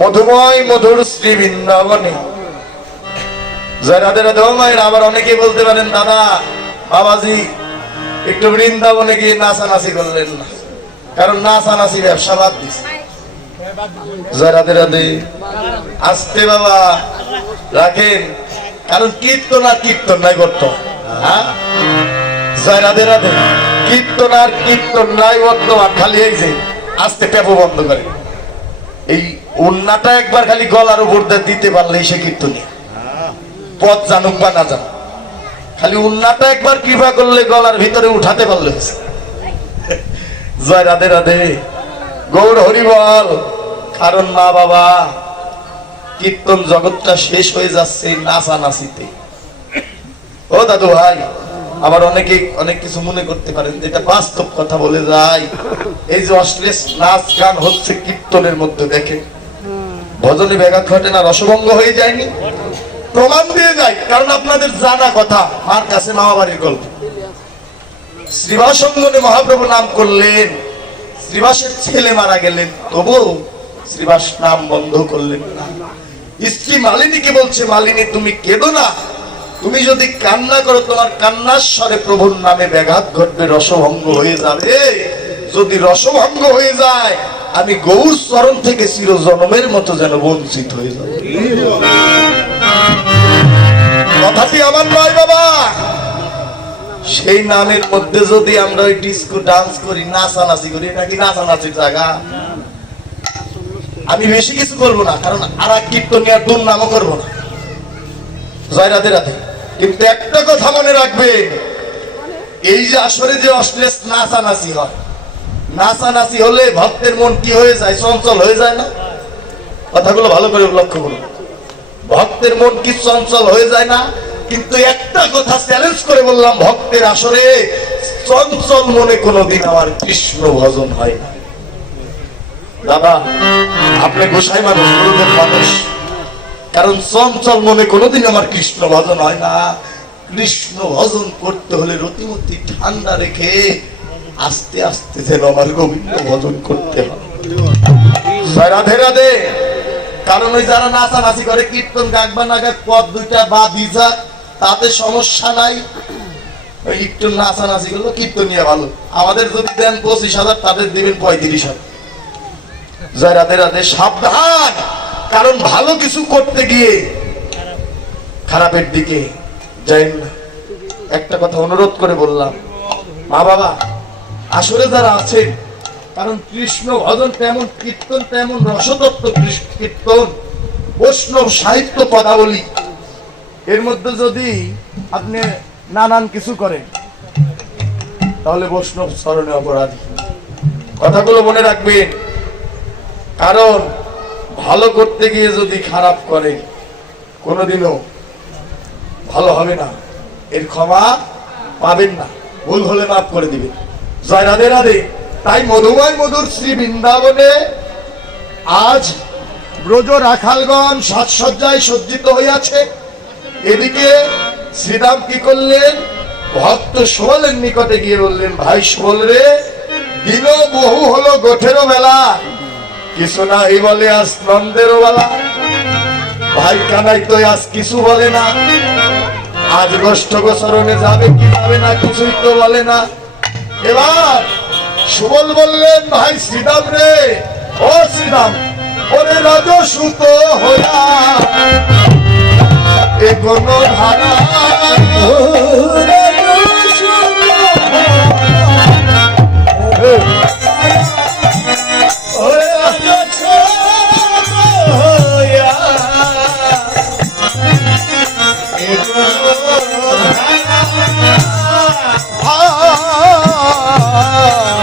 মধুময় মধুর শ্রী বৃন্দাবনে জয় রাধে রাধে। মায়ের আবার অনেকেই বলতে পারেন, দাদা বাবাজি একটু বৃন্দাবনে গিয়ে নাচানাচি করলেন না, কারণ নাচানাচি ব্যবসা বাদ দিচ্ছে। জয় রাধে রাধে। আসতে বাবা রাখেন, কারণ কীর্তন আর কীর্তন নাই করতো। হ্যাঁ, জয় রাধে রাধে। কীর্তন আর কীর্তন নাই বর্তমান, খালি এই যে আস্তে পেপো বন্ধ করে এই উন্নাটা একবার খালি গলার উপর দিতে পারলেই সে কীর্তনী, পথ জানুক বা না জানুক, খালি উন্নাটা একবার কৃপা করলে গলার ভিতরে উঠাতে পারলে। জয় রাধে রাধে। গৌর হরি বল। কারণ না বাবা, কীর্তন জগৎটা শেষ হয়ে যাচ্ছে নাচানাচিতে। ও দাদু ভাই, আবার অনেকে অনেক কিছু মনে করতে পারেন, যেটা বাস্তব কথা বলে যায়। এই যে অশ্লীল নাচ গান হচ্ছে কীর্তনের মধ্যে, দেখেন ভজনে ব্যাঘাত ঘটে না, রসভঙ্গ হয়ে যায়নি? প্রমাণ দিয়ে যায়, কারণ আপনাদের জানা কথা, মার কাছে মামা বাড়ির গল্প। শ্রীবাসঙ্গনে মহাপ্রভু নাম করলেন, শ্রীবাসের ছেলে মারা গেলেন, তবু শ্রীবাস নাম বন্ধ করলেন না। স্ত্রী মালিনীকে বলছে, মালিনী তুমি কেঁদো না, তুমি যদি কান্না করো তোমার কান্নার স্বরে প্রভুর নামে ব্যাঘাত ঘটবে, রসভঙ্গ হয়ে যাবে। যদি রসভঙ্গ হয়ে যায় আমি গৌর চরণ থেকে চির জন্মের মতো যেন বঞ্চিত হয়ে যাব। কথাটি আমার নয় বাবা। সেই নামের মধ্যে যদি আমরা ওই ডিস্কো ডান্স করি, নাচানাচি করি, নাকি নাচানাচির জায়গা? আমি বেশি কিছু করবো না, কারণ আর এক কীর্তনিয়ার দুর্নামও করবো না। জয় রাধে রাধে। কিন্তু একটা কথা মনে রাখবে, এই যে আসরে যে অশ্লীল নাচানাচি হয়, নাচানাচি হলে ভক্তের মন কি হয়ে যায়? চঞ্চল হয়ে যায় না? কথাগুলো ভালো করে লক্ষ্য করুন। ভক্তের মন কি চঞ্চল হয়ে যায় না? কিন্তু একটা কথা চ্যালেঞ্জ করে বললাম, ভক্তের আসরে চঞ্চল মনে কোনোদিন আমার কৃষ্ণ ভজন হয় না। দাদা, আপনি গোসাই মানুষ, গুরুদেব মানুষ, কারণ চঞ্চল মনে কোনোদিন আমার কৃষ্ণ ভজন হয় না। কৃষ্ণ ভজন করতে হলে রতিমতি ঠান্ডা রেখে আস্তে আস্তে যেন আমার গোবিন্দ ভজন করতে হয়। রাধে রাধে। কারণ ওই যারা নাচানাচি করে, কীর্তন গাক বা না গাক, পদ দুইটা বা দিজাক, তাতে সমস্যা নাই। ওই একটু নাচানাচি গুলো কীর্তনিয়া ভালো। আমাদের যদি দেন 25,000, তাদের দিবেন 35,000। জয় রাধে রাধে। সাবধান, কারণ ভালো কিছু করতে গিয়ে খারাপের দিকে যাই না। একটা কথা অনুরোধ করে বললাম, মা বাবা আসলে যারা আছেন, কারণ কৃষ্ণ ভজন তেমন, কীর্তন তেমন, রসতত্ত্ব কীর্তন, বৈষ্ণব সাহিত্য পদাবলী, এর মধ্যে যদি আপনি নানান কিছু করেন তাহলে বৈষ্ণব চরণে অপরাধী। কথাগুলো মনে রাখবেন, কারণ ভালো করতে গিয়ে যদি খারাপ করে কোনোদিনও ভালো হবে না, এর ক্ষমা পাবেন না। ভুল হলে মাফ করে দিবেন। জয় রাধে রাধে। তাই মধুময় মধুর শ্রী বৃন্দাবনে আজ ব্রজ রাখালগণ সাজসজ্জায় সজ্জিত হইয়াছে। এদিকে শ্রীরাম কি করলেন? ভক্ত সুবলের নিকটে গিয়ে বললেন, ভাই সুবল রে, দিন বহু হলো গোঠেরও বেলা, কিছু না এই বলে আজ নন্দেরও বেলা। ভাই কানাই তো আজ কিছু বলে না, আজ গোষ্ঠ গোচরণে যাবে কি যাবে না কিছুই তো বলে না। এবার সুবল বললেন, ভাই শ্রীরাম রে, ও শ্রীরাম, ওরে রজসূত হইয়া এ কোন ধারা,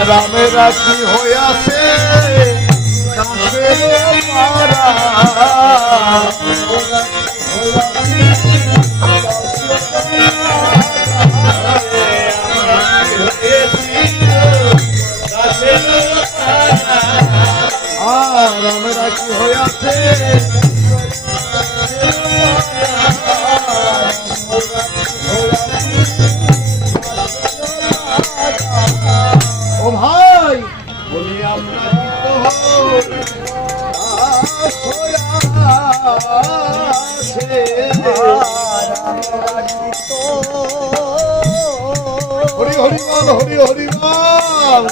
রামেরা কি হইয়াছে রামেরা কি হইয়াছে, ও ভাই বলি আমরা হরি হরি বল, হরি হরি বল।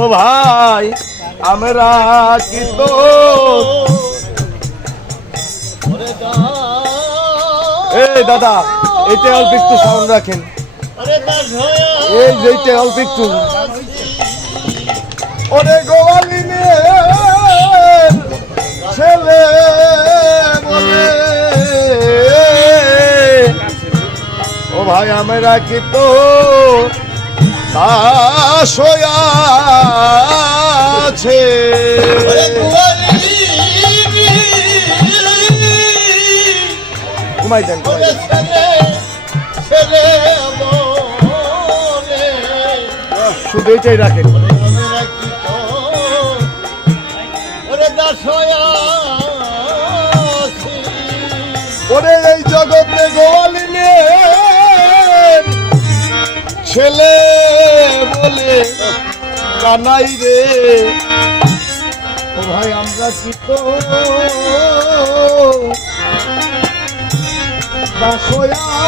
ও ভাই আমরা কি তো এই দাদা, এইটা অল্প একটু সাউন্ড রাখেন, এই যেইটা অল্প একটু। ওরে গোয়ালিনে ছেলে বলে, ও ভাই আমরা কি তো দাস হইয়াছে, ঘুমাই দেন শুধু এইটাই রাখেন। ওরে এই জগতে গোয়ালিনে ছেলে বলে কানাই রে, ও ভাই আমরা কি তো দাস হইয়াছে,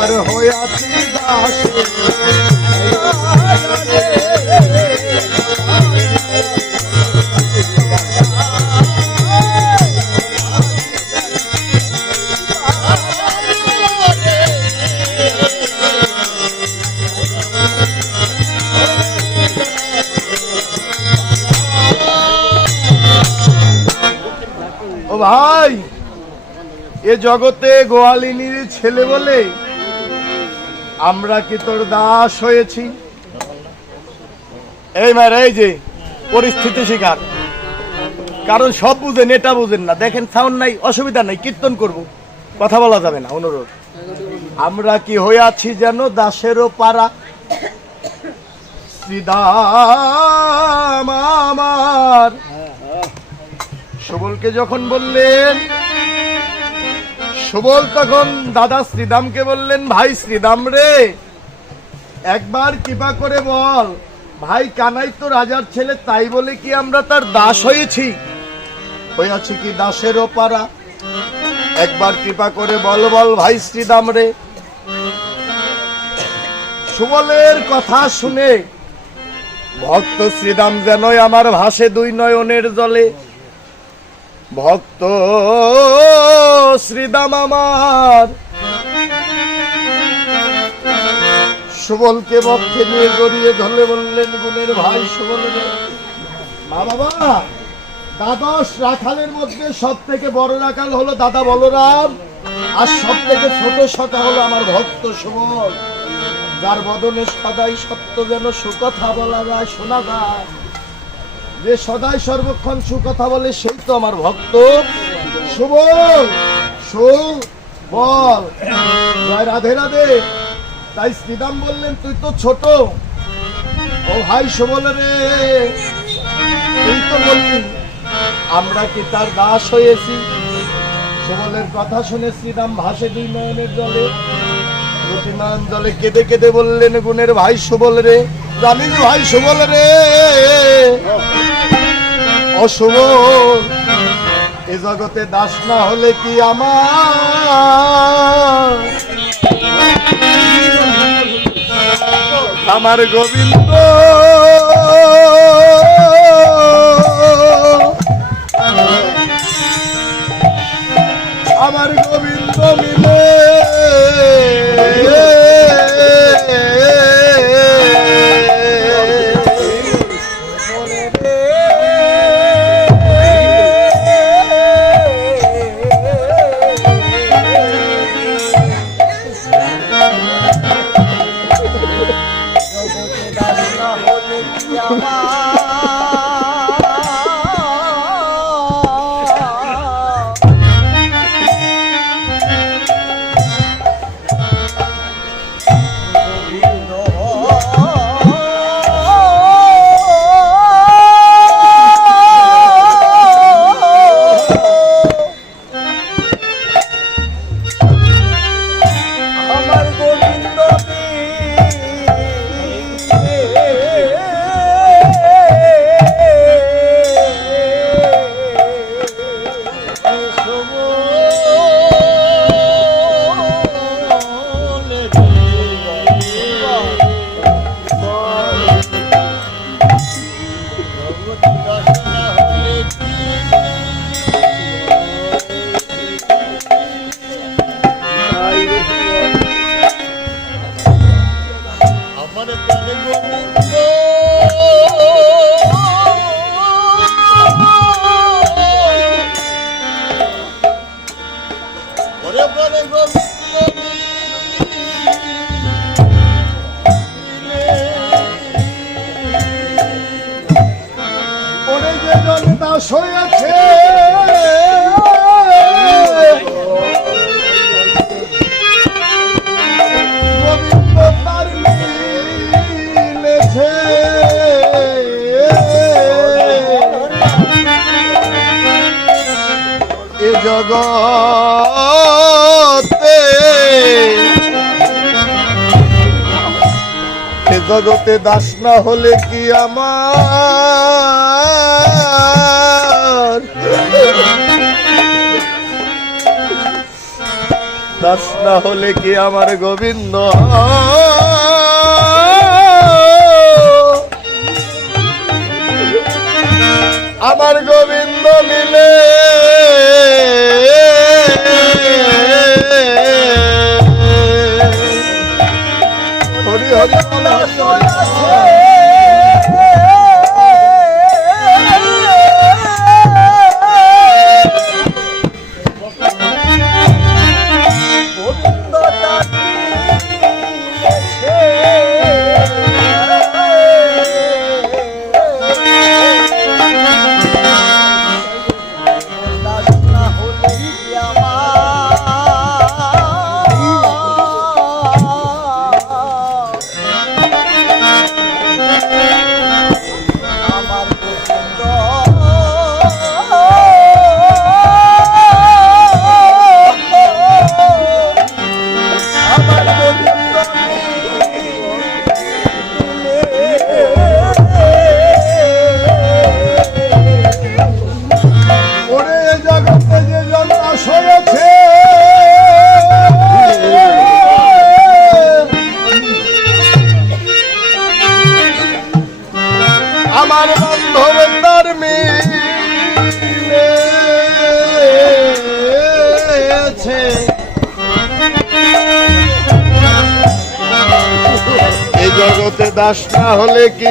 আর হইয়াছি দাসে ও ভাই, এ জগতে গোয়ালিনীর ছেলে বলে আমরা কি তোর দাস হয়েছি? এই মার, এই যে পরিস্থিতি শিকার, কারণ সব বুঝেন, এটা বুঝেন না। দেখেন সাউন্ড নাই, অসুবিধা নাই, কীর্তন করব, কথা বলা যাবে না, অনুরোধ। আমরা কি হইয়াছি যেন দাসেরও পারা, শ্রীদাম আমার। সুবলকে যখন বললেন, সুবল তখন দাদা শ্রীদামকে বললেন, ভাই শ্রীদাম রে, একবার কৃপা করে বল, ভাই কানাই তো রাজার ছেলে, তাই বলে কি আমরা তার দাস হয়েছি? হইয়াছি কি দাসেরও পারা? একবার কৃপা করে বল বল ভাই শ্রীদাম রে। সুবলের কথা শুনে ভক্ত শ্রীদাম যেনই আমার ভাসে দুই নয়নের জলে। ভক্ত শ্রীদাম আমার সুবলকে বক্ষে নিয়ে গড়িয়ে ধরে বললেন, গুণের ভাই সুবল রে, মা বাবা, দ্বাদশ রাখালের মধ্যে সব থেকে বড় রাখাল হলো দাদা বলরাম, আর সব থেকে ছোট সখা হলো আমার ভক্ত সুবল, যার বদনে সদাই সত্য যেন সুকথা বলা যায়, শোনা যায়। যে সদাই সর্বক্ষণ সুকথা বলে সেই তো আমার ভক্ত সুবল। বল জয় রাধে রাধে। তাই শ্রীদাম বললেন, তুই তো ছোট, ও ভাই সুবল রে, তুই তো বললি আমরা কি তার দাস হয়েছি? সুবলের কথা শুনে শ্রীদাম ভাসে দুই নয়নের জলে, প্রতিমান জলে কেঁদে কেঁদে বললেন, গুণের ভাই সুবল রে, জানিস ভাই সুবল রে, ও সুবল, এ জগতে দাস না হলে কি আমার গোবিন্দ, আমার গোবিন্দ মিলে হয়েছে গোবিন্দ তার মিলেছে, এ জগতে এ জগতে দাস না হলে কি আমার দাস না হলে কি আমার গোবিন্দ আমার গোবিন্দ মিলে হরি হরি আমার বান্ধবের তার মিলেছে এই জগতে দাস না হলে কি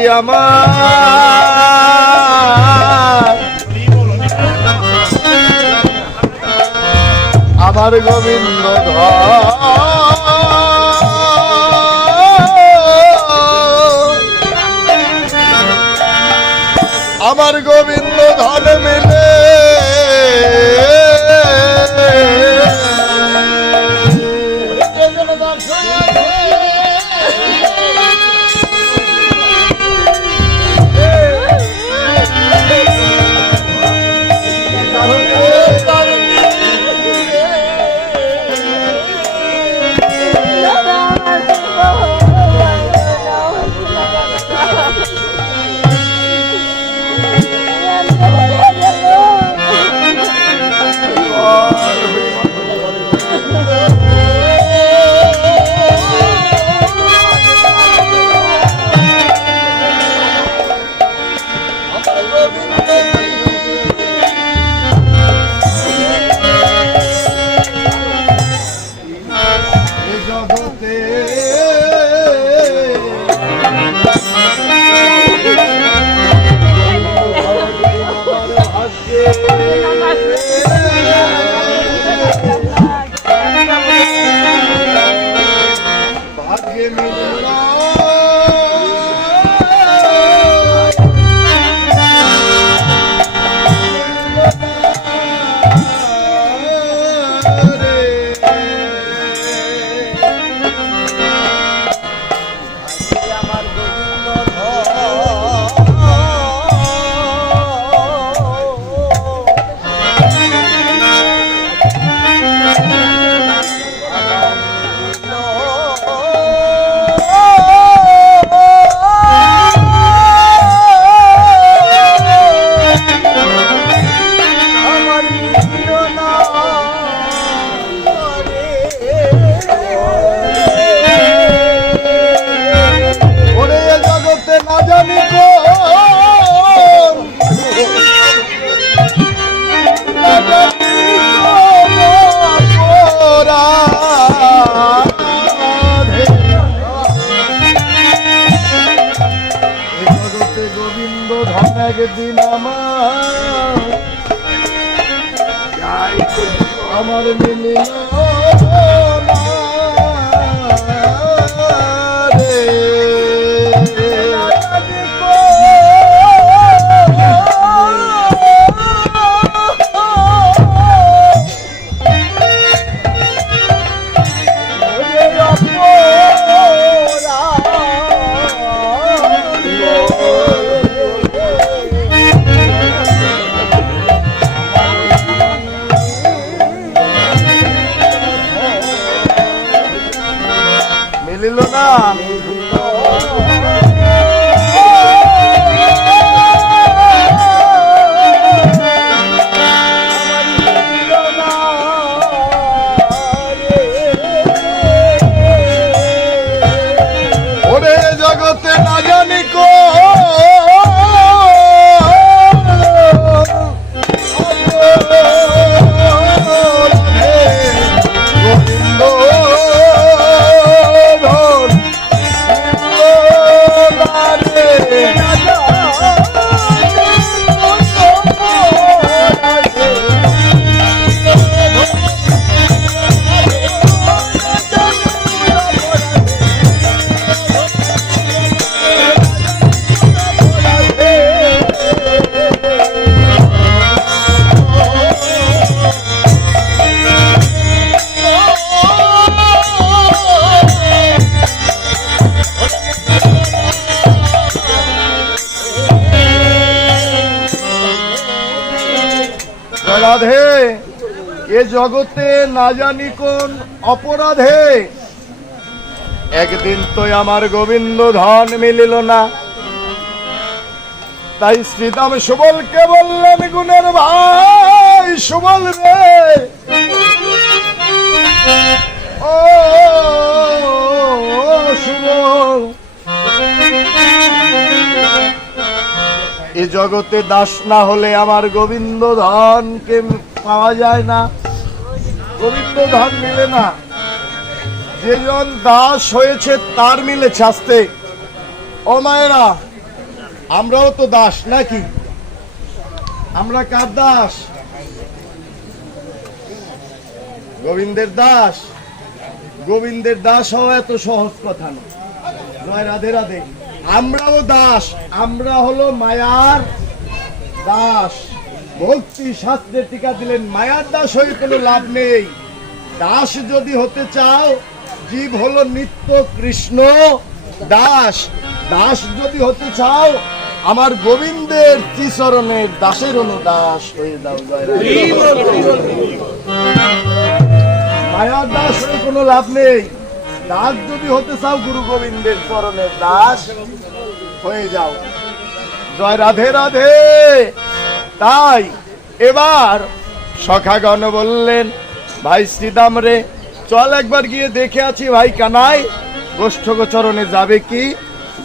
আমার গোবিন্দ আমার গোবিন্দ ধন মিলে গোবিন্দ ধন একদিন আমার মিলিল মিলিল না রাধে এ জগতে না জানি কোন অপরাধে একদিন তো আমার গোবিন্দ ধন মিলিল না, তাই শ্রীদাম সুবলকে বললেন গুণের ভাই সুবল রে, ও সুবল, এ জগতে দাস না হলে আমার গোবিন্দ ধনকে পাওয়া যায় না, গোবিন্দ ধন মিলে না। যেজন দাস হয়েছে তার মিলেছে আসতে। ও মায়েরা, আমরাও তো দাস নাকি? আমরা কার দাস? গোবিন্দের দাস। গোবিন্দের দাস হওয়া এত সহজ কথা না। জয় রাধে রাধে। আমরাও দাস, আমরা হলো মায়ার দাস। ভক্তি শাস্ত্রে টিকা দিলেন, মায়ার দাস হয়ে কোনো লাভ নেই। দাস যদি হতে চাও, জীব হলো নিত্য কৃষ্ণ দাস। দাস যদি হতে চাও, আমার গোবিন্দের ত্রিচরণের দাসের অনুদাস হয়ে দাও। মায়ার দাস হয়ে কোনো লাভ নেই। দাস যদি হতে চাও, গুরু গোবিন্দের চরণের দাস হয়ে যাও। জয় রাধে রাধে। তাই এবার সখাগণ বললেন, ভাই শ্রীদাম রে, চল একবার গিয়ে দেখে আছি ভাই কানাই গোষ্ঠগোচরণে যাবে কি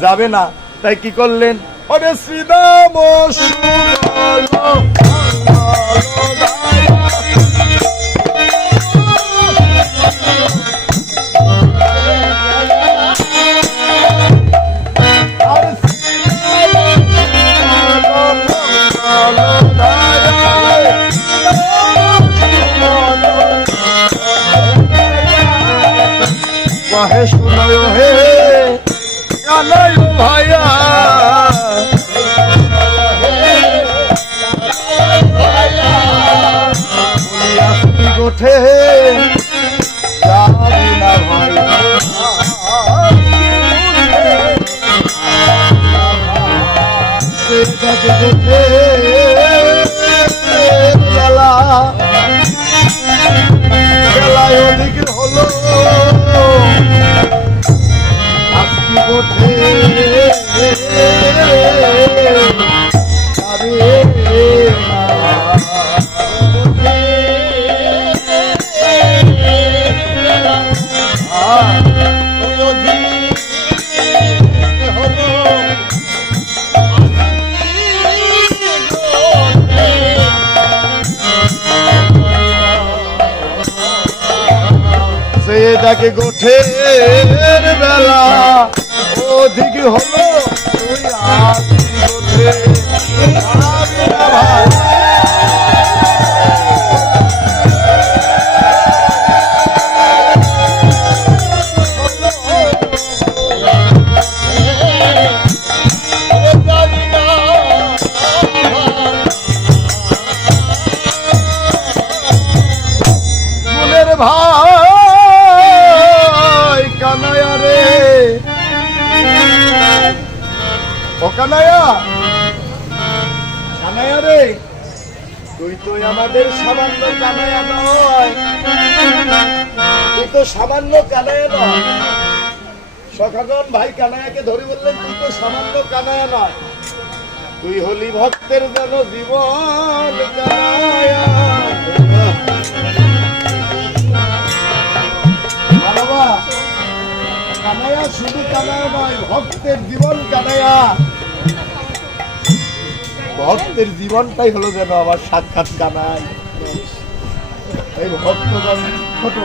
যাবে না। তাই কি করলেন, ওরে শ্রীদাম হে শুনয় হে কানাই ভাইয়া, গোঠে যাবি না ভাইয়া, গোঠে বেলা বেলায় অধিক হলো, আজকে গোঠে তাকে গোঠের বেলা অধিক হলো, তুই গোঠে গুণের ভাই কানায়া রে, ও কানায়া, কানায়া রে, তুই তো আমাদের সামান্য কানায়া নয়, তুই তো সামান্য কানায়া নয়। সখাগণ ভাই কানায়াকে ধরে বললেন, তুই তো সামান্য কানায়া নয়, তুই হলি ভক্তের যেন জীবন কানায়া। বাবা, কানায়া শুধু কানায়া নয়, ভক্তের জীবন কানায়া। ভক্তের জীবনটাই হলো যেন আমার সাক্ষাৎ কানাই। এই ভক্তগণ ছোট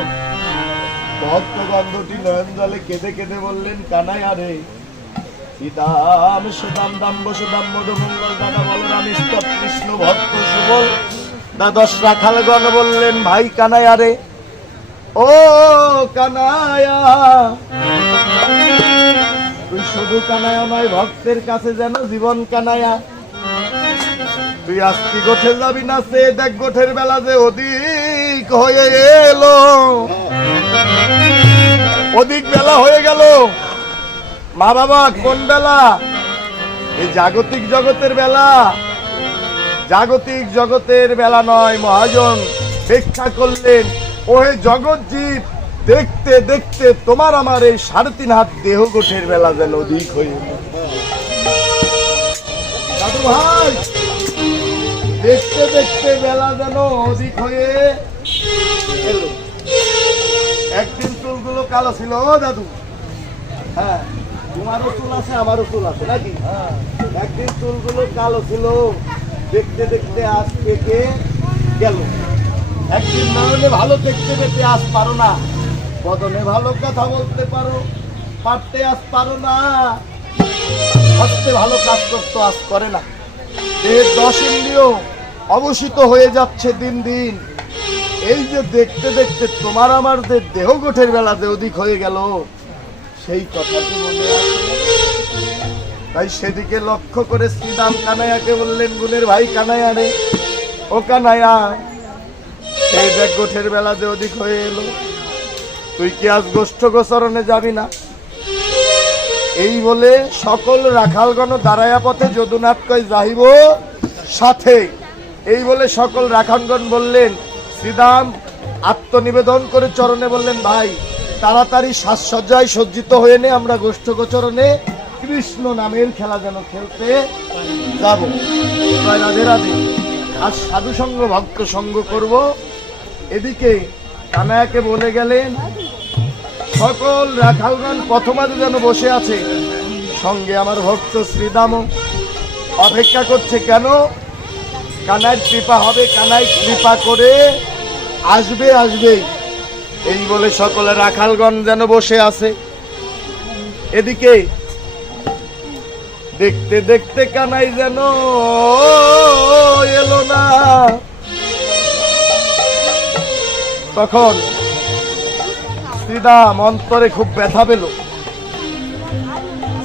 ভক্তগন্ধটি নয়ন জলে কেঁদে কেঁদে বললেন, কানাইয়া রে, সীতাম সুদাম দাম বসুদাম মধুমঙ্গল দাদা বলরাম স্তব কৃষ্ণ ভক্ত সুবল দ্বাদশ রাখালগণ বললেন, ভাই কানাইয়া রে, ও কানাইয়া, তুই শুধু কানাইয়া নয়, ভক্তের কাছে যেন জীবন কানাইয়া। তুই আজকে গোঠে যাবি না, সে দেখ গোঠের বেলা যে অধিক হয়ে এলো, অধিক বেলা হয়ে গেল। মা বাবা, কোন বেলা? এই জাগতিক জগতের বেলা। জাগতিক জগতের বেলা নয়। মহাজন ভিক্ষা করলেন, ওহে জগৎ জীব, দেখতে দেখতে তোমার আমার এই 3.5 হাত দেহ গোঠের বেলা যেন অধিক হয়ে এলো। দাদু ভাই, দেখতে দেখতে বেলা যেন অধিক হয়ে এলো। একদিন চুলগুলো কালো ছিল ও দাদু, হ্যাঁ তোমারও চুল আছে আমারও চুল আছে নাকি? একদিন চুলগুলো কালো ছিল, দেখতে দেখতে আজ পেকে গেল। একদিন না হলে ভালো দেখতে দেখতে আজ পারো না, বদনে ভালো কথা বলতে পারো, পারতে আজ পারো না, হস্তে ভালো কাজ করতো আজ করে না। দেহের 10 ইন্দ্রিয় অবশিত হয়ে যাচ্ছে দিন দিন। এই যে দেখতে দেখতে তোমার আমার যে দেহ গোঠের বেলা যে অধিক হয়ে গেল, সেই কথাটি মনে আছে? তাই সেদিকে লক্ষ্য করে শ্রীরাম কানাইয়াকে বললেন, গুণের ভাই কানাইয়া রে, ও কানাইয়া, সেই দেখ গোঠের বেলা যে অধিক হয়ে এলো, তুই কি আজ গোষ্ঠ গোচরণে যাবি না? এই বলে সকল রাখালগণ দাঁড়ায়া পথে যদুনাথ কয় যাইব সাথে। এই বলে সকল রাখালগণ বললেন, শ্রীরাম আত্মনিবেদন করে চরণে বললেন, ভাই তাড়াতাড়ি সাজসজ্জায় সজ্জিত হয়ে নে, আমরা গোষ্ঠ গোচরণে কৃষ্ণ নামের খেলা যেন খেলতে যাব। রাধে রাধে, আর সাধু সঙ্গ ভক্ত সঙ্গ করব। এদিকে কানাইয়াকে বলে গেলেন, সকল রাখালগণ প্রথমাদে যেন বসে আছে, সঙ্গে আমার ভক্ত শ্রীরামও অপেক্ষা করছে। কেন? কানাইয়ের কৃপা হবে, কানাই কৃপা করে আসবে আসবে। এই বলে সকলে রাখালগণ যেন বসে আছে। এদিকে দেখতে দেখতে কানাই যেন এলো না। তখন শ্রীরাম অন্তরে খুব ব্যথা পেল,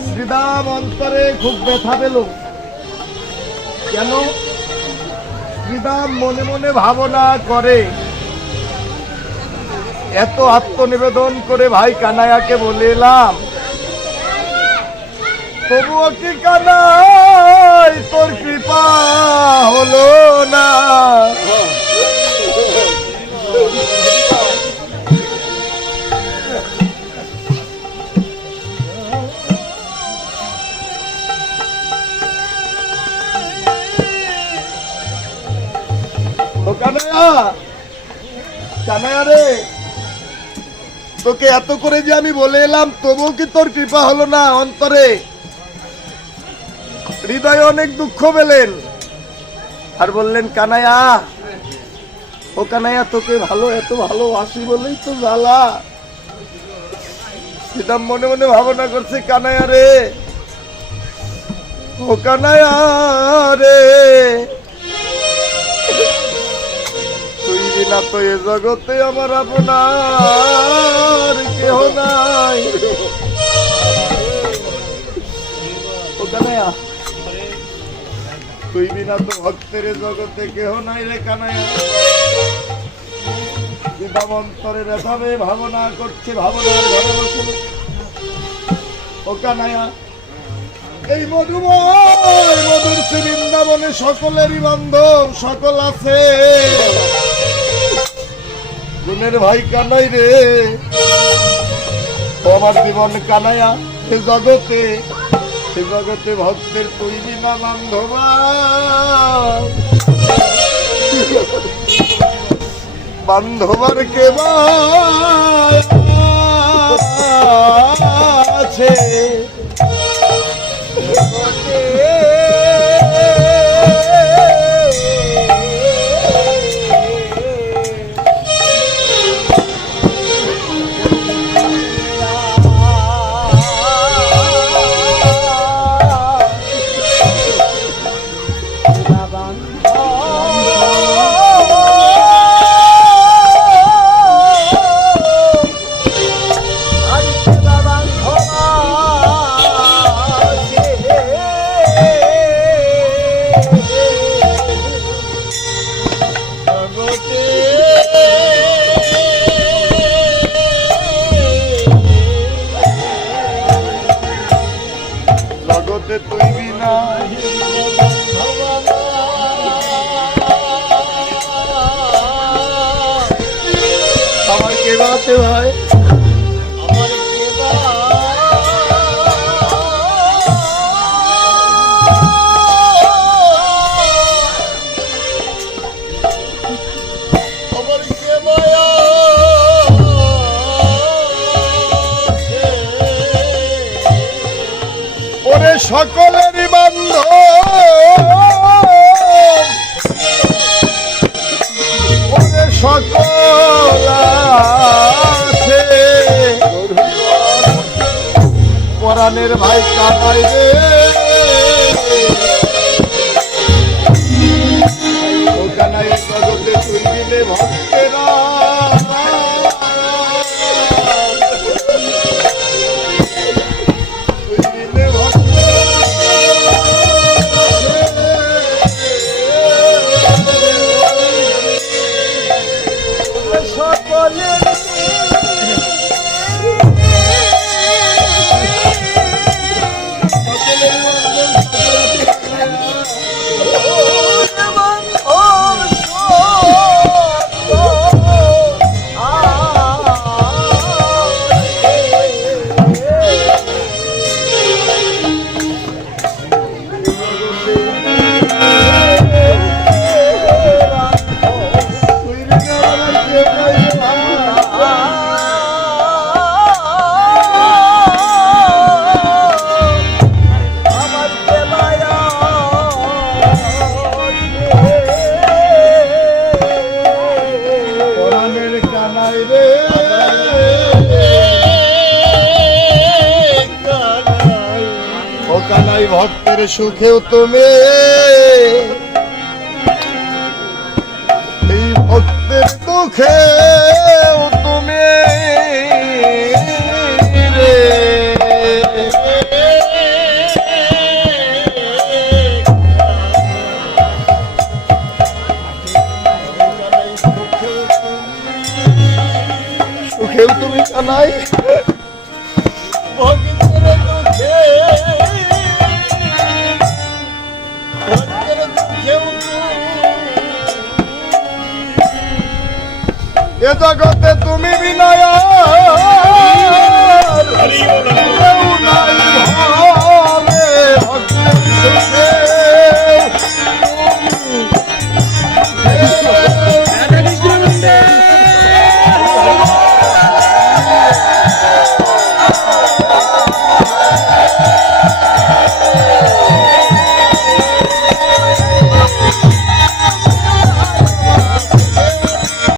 শ্রীরাম অন্তরে খুব ব্যথা পেল। কেন? শ্রীরাম মনে মনে ভাবনা করে, এত আত্মনিবেদন করে ভাই কানাইয়াকে বলে এলাম, তবুও কি কানাই তোর কৃপা হলো না? কানাইয়া, কানাইয়া রে, তোকে এত করে যে আমি বলে এলাম, তবুও কি তোর কৃপা হলো না? অন্তরে হৃদয়ে অনেক দুঃখ পেলেন, আর বললেন, কানাইয়া, ও কানাইয়া, তোকে ভালো এত ভালোবাসি বলেই তো জ্বালা। শ্রীরাম মনে মনে ভাবনা করছে, কানাইয়া রে, ও কানাইয়া রে, তুই বিনা তো এ জগতে আমার আপনার কেহ নাই। ও কানাইয়া, তুই বিনা তো ভক্তের জগতে কেহ নাই রে কানাইয়া। শ্রীরাম অন্তরে এভাবে ভাবনা করছে, ভাবনার ঘরে বসে। ও কানাইয়া, এই মধুময় মধুর শ্রী বৃন্দাবনে সকলেরই বান্ধব সকল আছে। গুণের ভাই কানাই রে, ও আমার জীবন কানাইয়া, সে জগতে ভক্তের তুই বিনা বান্ধবা, বান্ধবার কে আছে? সকলেরই বান্ধব ওরে সকল আছে পরাণের ভাই কানাই রে ও কানাই জগতে তুই মিলে ভক্তেরা কানাই ভক্তের সুখেও তুমি এই ভক্তের দুঃখেও তুমি রে সুখেও তুমি কানাই ভক্তের দুঃখে এ জগতে তুমি বিনা